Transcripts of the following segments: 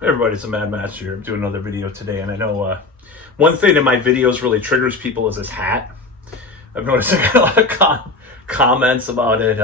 Everybody, it's a Mad Master here. I'm doing another video today, and I know one thing in my videos really triggers people is this hat. I've noticed I got a lot of comments about it.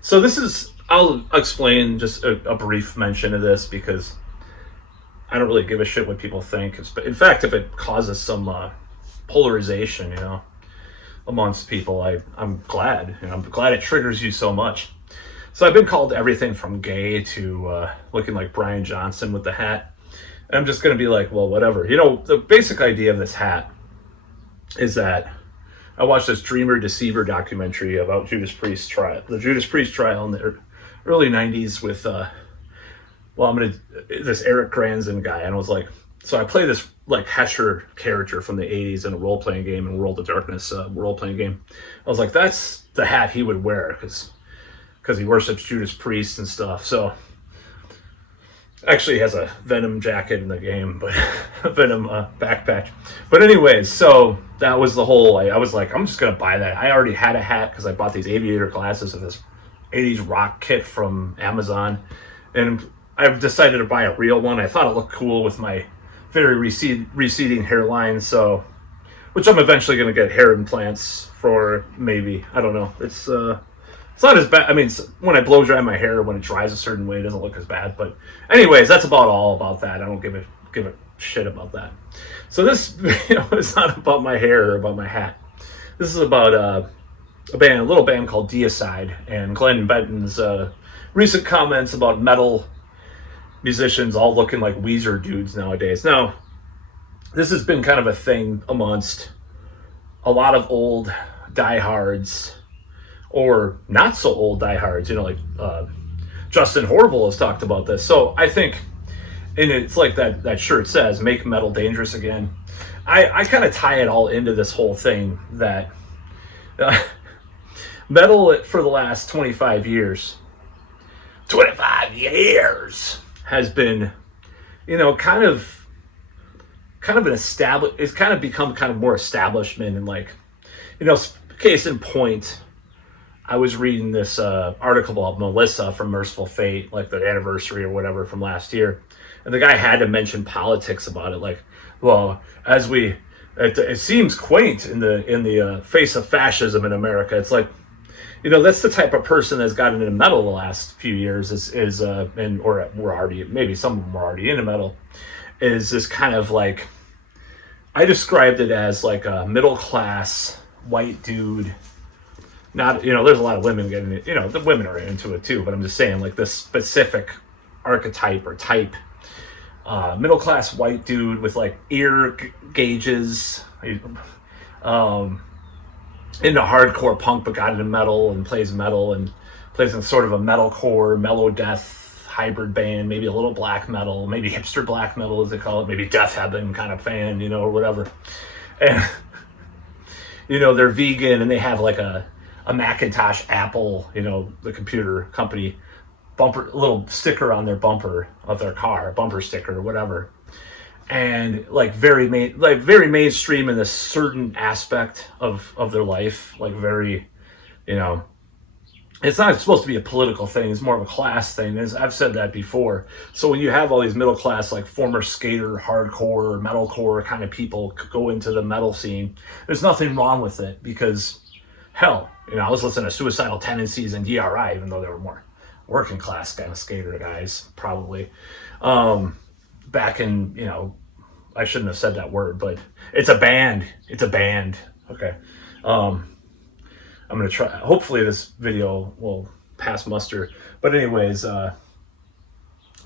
So this is, I'll explain just a brief mention of this because I don't really give a shit what people think. In fact, if it causes some polarization, amongst people, I'm glad. I'm glad it triggers you so much. So I've been called everything from gay to looking like Brian Johnson with the hat. And I'm just going to be like, well, whatever. The basic idea of this hat is that I watched this Dreamer Deceiver documentary about Judas Priest trial, the Judas Priest trial in the early 90s with, this Eric Granson guy. And I was like, so I play this like Hesher character from the 80s in a role-playing game, in World of Darkness role-playing game. I was like, that's the hat he would wear because he worships Judas Priest and stuff. So actually he has a Venom jacket in the game, but a Venom backpack. But anyways, so that was the whole, I was like, I'm just going to buy that. I already had a hat because I bought these aviator glasses of this 80s rock kit from Amazon. And I've decided to buy a real one. I thought it looked cool with my very receding hairline. So, which I'm eventually going to get hair implants for, maybe. I don't know. It's not as bad. I mean, when I blow dry my hair, when it dries a certain way, it doesn't look as bad. But anyways, that's about all about that. I don't give a shit about that. So this video is not about my hair or about my hat. This is about a little band called Deicide, and Glenn Benton's recent comments about metal musicians all looking like Weezer dudes nowadays. Now, this has been kind of a thing amongst a lot of old diehards, or not so old diehards, like Justin Horville has talked about this. So I think, and it's like that shirt says, make metal dangerous again. I kind of tie it all into this whole thing that metal for the last 25 years has been, kind of an it's kind of become kind of more establishment, and case in point, I was reading this article about Melissa from Merciful Fate, like their anniversary or whatever from last year. And the guy had to mention politics about it. Like, well, it seems quaint in the face of fascism in America. It's like, that's the type of person that's gotten into metal the last few years or we're already, maybe some of them are already into metal, is this kind of like, I described it as like a middle class white dude. Not, there's a lot of women getting it, the women are into it too, but I'm just saying, like, this specific archetype or type, middle-class white dude with, like, ear gauges, into hardcore punk, but got into metal and plays in sort of a metalcore, mellow death hybrid band, maybe a little black metal, maybe hipster black metal, as they call it, maybe Death Heaven kind of fan, or whatever. And, they're vegan, and they have, like, a Macintosh Apple, the computer company bumper, little sticker on their bumper of their car, bumper sticker or whatever, and very mainstream in this certain aspect of their life, like very, it's not supposed to be a political thing, it's more of a class thing. I've said that before. So when you have all these middle class, like former skater, hardcore, metalcore kind of people go into the metal scene, there's nothing wrong with it, because hell, I was listening to Suicidal Tendencies and DRI, even though they were more working class kind of skater guys, probably. Back in, I shouldn't have said that word, but it's a band. It's a band. Okay. I'm going to try, hopefully this video will pass muster. But anyways, I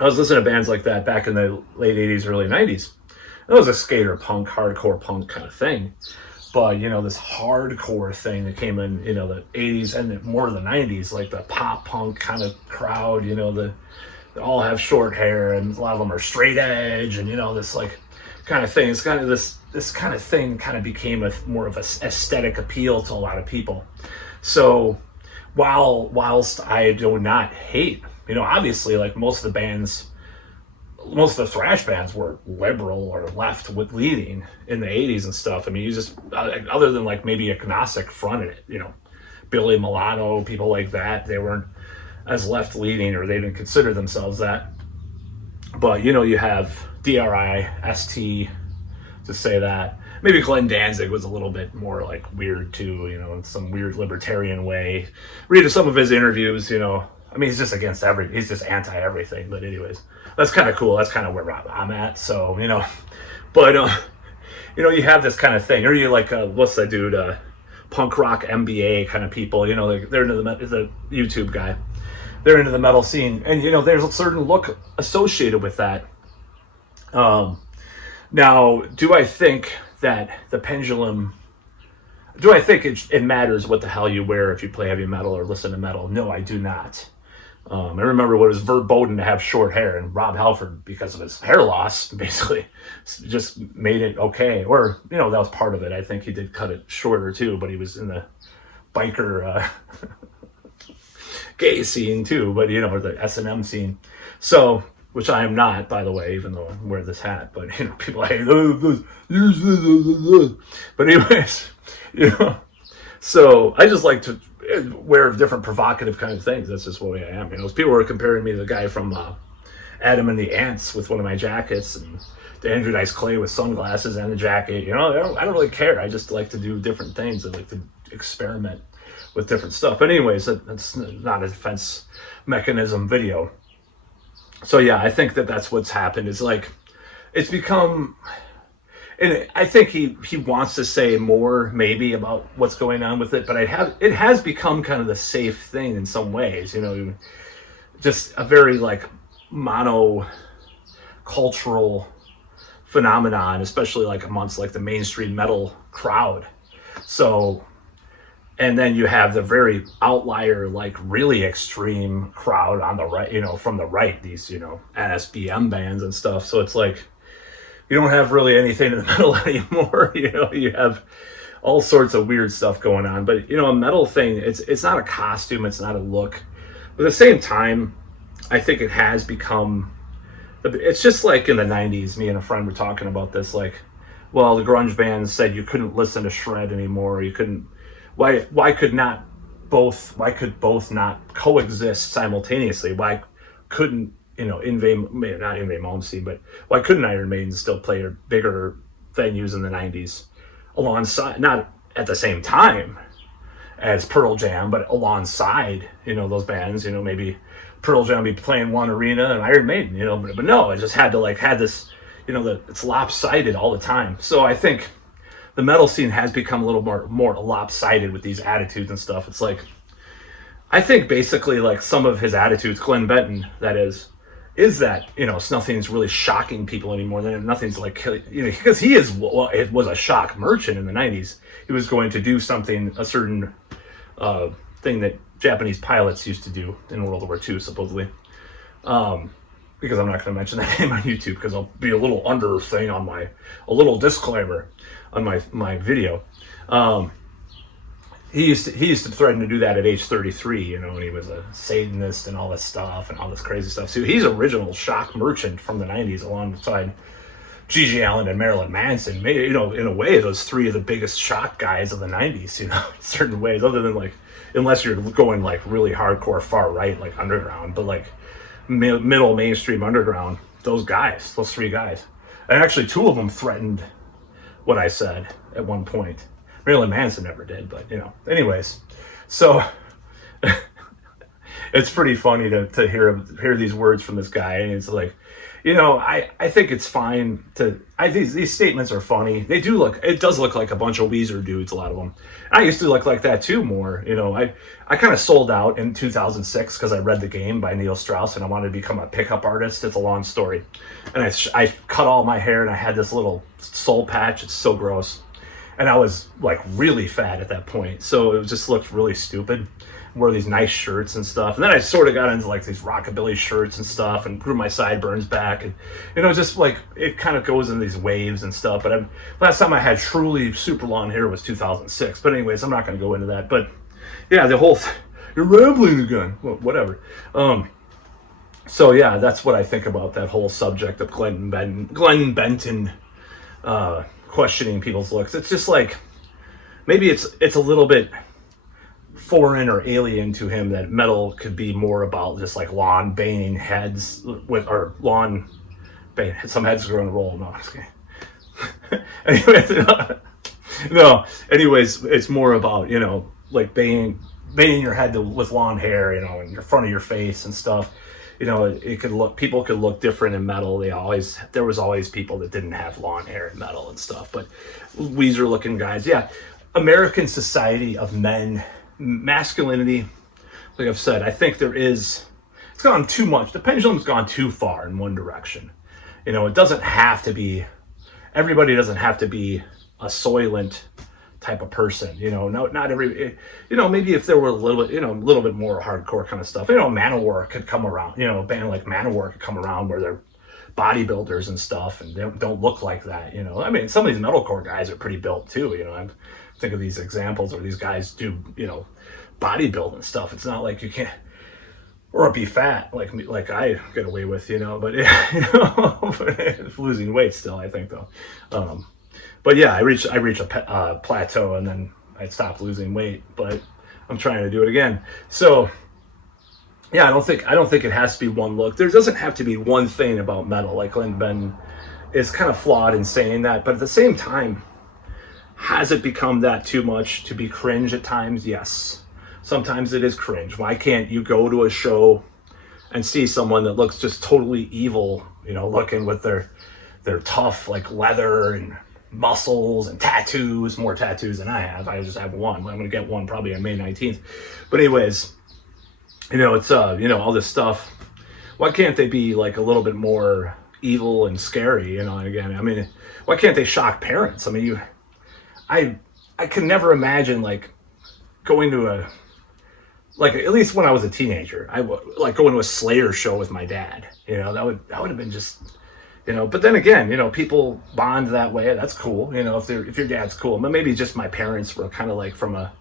was listening to bands like that back in the late 80s, early 90s. It was a skater punk, hardcore punk kind of thing. But, this hardcore thing that came in, the 80s and more of the 90s, like the pop punk kind of crowd, they all have short hair, and a lot of them are straight edge, and, this like kind of thing. It's kind of this kind of thing kind of became more of an aesthetic appeal to a lot of people. So whilst I do not hate, obviously, like most of the thrash bands were liberal or left with leading in the 80s and stuff. I mean, you just, other than like maybe Agnostic fronted it, Billy Milano, people like that, they weren't as left leaning, or they didn't consider themselves that. But you have DRIST to say that. Maybe Glenn Danzig was a little bit more like weird too, in some weird libertarian way. Read some of his interviews, I mean, he's just he's just anti everything. But anyways, that's kind of cool. That's kind of where I'm at. So, but, you have this kind of thing. Or you like, what's that dude, punk rock MBA kind of people, like they're into the YouTube guy. They're into the metal scene. And, there's a certain look associated with that. Now, do I think that the pendulum, do I think it matters what the hell you wear if you play heavy metal or listen to metal? No, I do not. I remember what it was verboten to have short hair, and Rob Halford, because of his hair loss, basically just made it okay. Or, that was part of it. I think he did cut it shorter too, but he was in the biker gay scene too, but, or the S&M scene. So, which I am not, by the way, even though I wear this hat. But, people are like, but anyways, so I just like to wear different provocative kind of things. That's just the way I am. People were comparing me to the guy from Adam and the Ants with one of my jackets, and to Andrew Dice Clay with sunglasses and a jacket. I don't really care. I just like to do different things. I like to experiment with different stuff. But anyways, that's not a defense mechanism video. So yeah, I think that's what's happened. Is like, it's become, and I think he wants to say more maybe about what's going on with it, but it has become kind of the safe thing in some ways, just a very like mono-cultural phenomenon, especially like amongst like the mainstream metal crowd. So, and then you have the very outlier, like really extreme crowd on the right, from the right, these, NSBM bands and stuff. So it's like, you don't have really anything in the middle anymore. You have all sorts of weird stuff going on. But, a metal thing, it's not a costume, it's not a look. But at the same time, I think it has become, it's just like in the 90s, me and a friend were talking about this, like, well, the grunge bands said you couldn't listen to shred anymore, you couldn't, why could both not coexist simultaneously? Why couldn't, not Invade Malmsteen, but why couldn't Iron Maiden still play at bigger venues in the 90s alongside, not at the same time as Pearl Jam, but alongside, those bands, maybe Pearl Jam be playing one arena and Iron Maiden, but no, it just had to had this, it's lopsided all the time. So I think the metal scene has become a little more lopsided with these attitudes and stuff. It's like, I think basically like some of his attitudes, Glenn Benton, that is that, nothing's really shocking people anymore. Nothing's like, because it was a shock merchant in the 90s. He was going to do something, a certain thing that Japanese pilots used to do in World War II, supposedly. Because I'm not going to mention that name on YouTube, because I'll be a little under thing on a little disclaimer on my video. He used to threaten to do that at age 33, and he was a Satanist and all this stuff and all this crazy stuff. So he's original shock merchant from the 90s alongside Gigi Allen and Marilyn Manson. Maybe, in a way, those three of the biggest shock guys of the 90s, in certain ways, other than like, unless you're going like really hardcore far right, like underground, but like middle mainstream underground, those three guys. And actually two of them threatened what I said at one point. Marilyn Manson never did, but anyways. So it's pretty funny to hear these words from this guy, and it's like, I think it's fine these statements are funny. It does look like a bunch of Weezer dudes, a lot of them. I used to look like that too more, I kind of sold out in 2006 because I read The Game by Neil Strauss and I wanted to become a pickup artist. It's a long story. And I cut all my hair and I had this little soul patch. It's so gross. And I was like really fat at that point. So it just looked really stupid. Wore these nice shirts and stuff. And then I sort of got into like these rockabilly shirts and stuff and grew my sideburns back. And, just like it kind of goes in these waves and stuff. But last time I had truly super long hair was 2006. But anyways, I'm not going to go into that. But yeah, you're rambling again. Well, whatever. So yeah, that's what I think about that whole subject of Glenn Benton, questioning people's looks. It's just like, maybe it's a little bit foreign or alien to him that metal could be more about just like lawn banging heads or lawn some heads are going to roll. No, I'm just kidding. Anyways, no. Anyways, it's more about, you know, like banging your head with long hair, you know, in front of your face and stuff. You know, people could look different in metal. There was always people that didn't have long hair in metal and stuff, but Weezer looking guys. Yeah. American society of men, masculinity, like I've said, I think it's gone too much. The pendulum's gone too far in one direction. You know, everybody doesn't have to be a Soylent type of person, you know. No, not every, you know, maybe if there were a little bit more hardcore kind of stuff, you know, Manowar could come around, you know, a band like Manowar could come around where they're bodybuilders and stuff and they don't look like that, you know. I mean, some of these metalcore guys are pretty built too, you know. I think of these examples where these guys do, you know, bodybuilding stuff. It's not like you can't, or be fat like I get away with, you know, but you know, losing weight still, I think though. But yeah, I reached a plateau and then I stopped losing weight, but I'm trying to do it again. So yeah, I don't think it has to be one look. There doesn't have to be one thing about metal. Like Glenn Benton is kind of flawed in saying that, but at the same time, has it become that too much to be cringe at times? Yes. Sometimes it is cringe. Why can't you go to a show and see someone that looks just totally evil, you know, looking with their tough like leather and muscles and tattoos, more tattoos than I have. I just have one. I'm going to get one probably on May 19th. But anyways, you know, it's, you know, all this stuff. Why can't they be like a little bit more evil and scary, you know? And again, I mean, why can't they shock parents? I mean, I can never imagine like going to like at least when I was a teenager, like going to a Slayer show with my dad. You know, that would have been just, you know. But then again, you know, people bond that way. That's cool. You know, if your dad's cool. But maybe just my parents were kind of like from a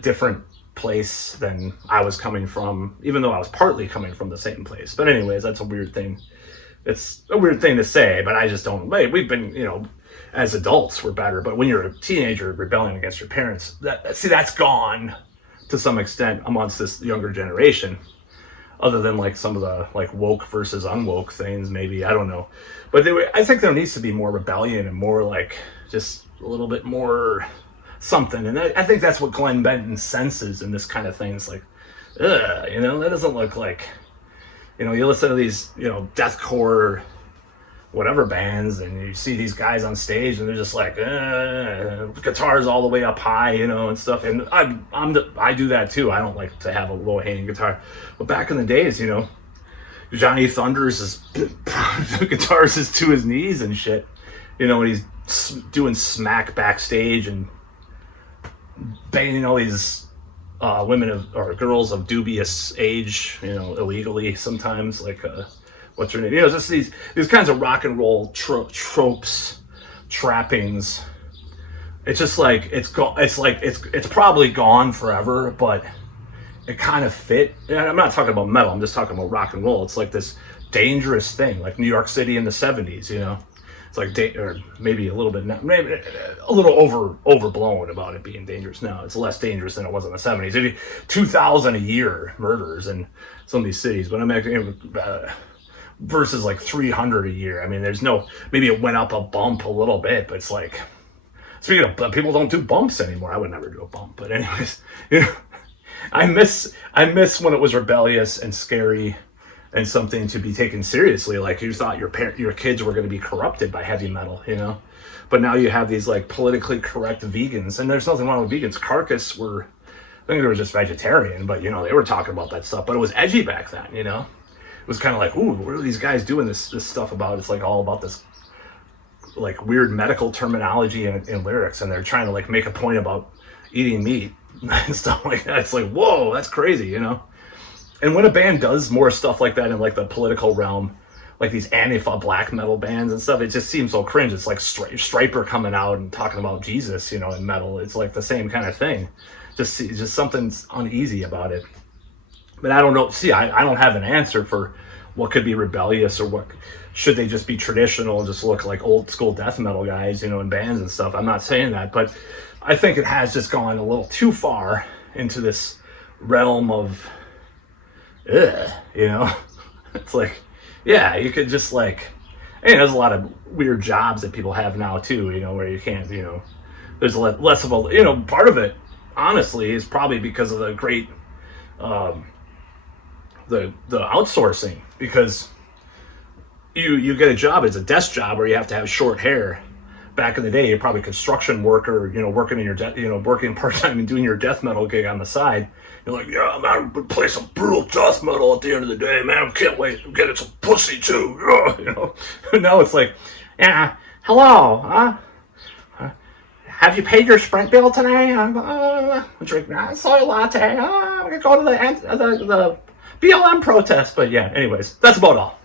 different place than I was coming from, even though I was partly coming from the same place. But anyways, that's a weird thing. It's a weird thing to say, but I just don't. Like, we've been, you know, as adults, we're better. But when you're a teenager rebelling against your parents, that's gone to some extent amongst this younger generation, other than like some of the like woke versus unwoke things, maybe, I don't know. But I think there needs to be more rebellion and more like just a little bit more something. And I think that's what Glenn Benton senses in this kind of thing. It's like, ugh, you know, that doesn't look like, you know, you listen to these, you know, deathcore whatever bands and you see these guys on stage and they're just like guitars all the way up high, you know, and stuff. And I do that too. I don't like to have a low hanging guitar, but back in the days, you know, Johnny Thunders' guitars is to his knees and shit, you know, and he's doing smack backstage and banging all these women or girls of dubious age, you know, illegally sometimes, like what's her name? You know, just these kinds of rock and roll tropes, trappings. It's just like it's probably gone forever, but it kind of fit. And I'm not talking about metal. I'm just talking about rock and roll. It's like this dangerous thing, like New York City in the '70s. You know, it's like or maybe a little bit, maybe a little overblown about it being dangerous now. It's less dangerous than it was in the '70s. 2,000 a year murders in some of these cities, but I'm actually. Versus like 300 a year. I mean, maybe it went up a bump a little bit, but it's like, speaking of, people don't do bumps anymore. I would never do a bump, but anyways, you know, I miss when it was rebellious and scary and something to be taken seriously. Like you thought your kids were going to be corrupted by heavy metal, you know, but now you have these like politically correct vegans, and there's nothing wrong with vegans. Carcass I think they were just vegetarian, but you know, they were talking about that stuff, but it was edgy back then, you know. It was kind of like, ooh, what are these guys doing this stuff about? It's like all about this like weird medical terminology in lyrics, and they're trying to like make a point about eating meat and stuff like that. It's like, whoa, that's crazy, you know? And when a band does more stuff like that in like the political realm, like these Antifa black metal bands and stuff, it just seems so cringe. It's like Striper coming out and talking about Jesus, you know, in metal. It's like the same kind of thing. Just something's uneasy about it. But I don't know. See, I don't have an answer for what could be rebellious or what should they just be traditional and just look like old school death metal guys, you know, in bands and stuff. I'm not saying that, but I think it has just gone a little too far into this realm of, you know, it's like, yeah, you could just like, And there's a lot of weird jobs that people have now too, where you can't, there's less of a, part of it, honestly, is probably because of the great, the outsourcing, because you get a job, it's a desk job where you have to have short hair. Back in the day, you're probably a construction worker, working in your, working part time and doing your death metal gig on the side. You're like, yeah, man, I'm gonna play some brutal death metal at the end of the day, man. I can't wait. I'm getting some pussy too, Now it's like, yeah, hello, have you paid your Sprint bill today? I'm drinking a soy latte. I'm gonna go to the BLM protest. But yeah, anyways, that's about all.